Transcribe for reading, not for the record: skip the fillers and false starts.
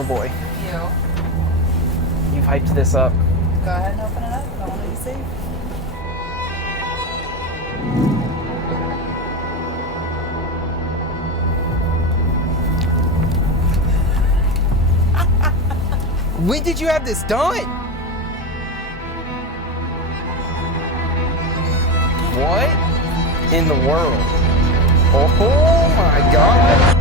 Oh boy. You. You've hyped this up. Go ahead and open it up. I want to see. When did you have this done? What in the world? Oh my God.